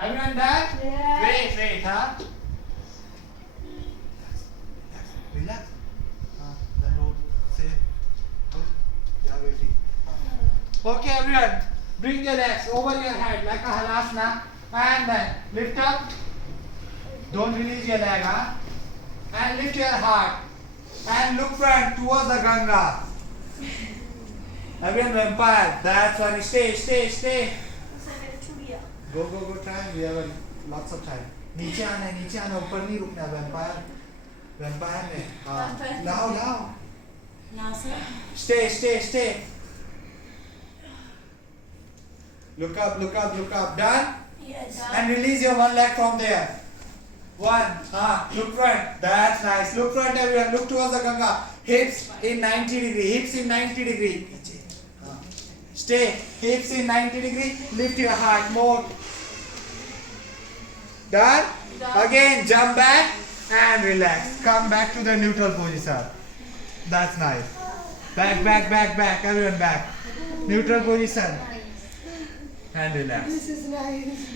Everyone done? Yeah. Wait, huh? Relax. Then don't say. Oh, they are waiting. Okay, everyone. Bring your legs over your head like a halasana. And then lift up. Don't release your leg, huh? And lift your heart. And look front towards the Ganga. Everyone vampire. That's one. Stay. Go time. We have lots of time. नीचे आना ऊपर नहीं रुकना vampire ने हाँ लाओ Now, sir. stay look up done Yes. and release your one leg from there one look front that's nice look front everyone look towards the Ganga hips in 90 degree stay hips in 90 degree lift your heart more done again jump back and relax come back to the neutral position that's nice back everyone back neutral position and relax This is nice.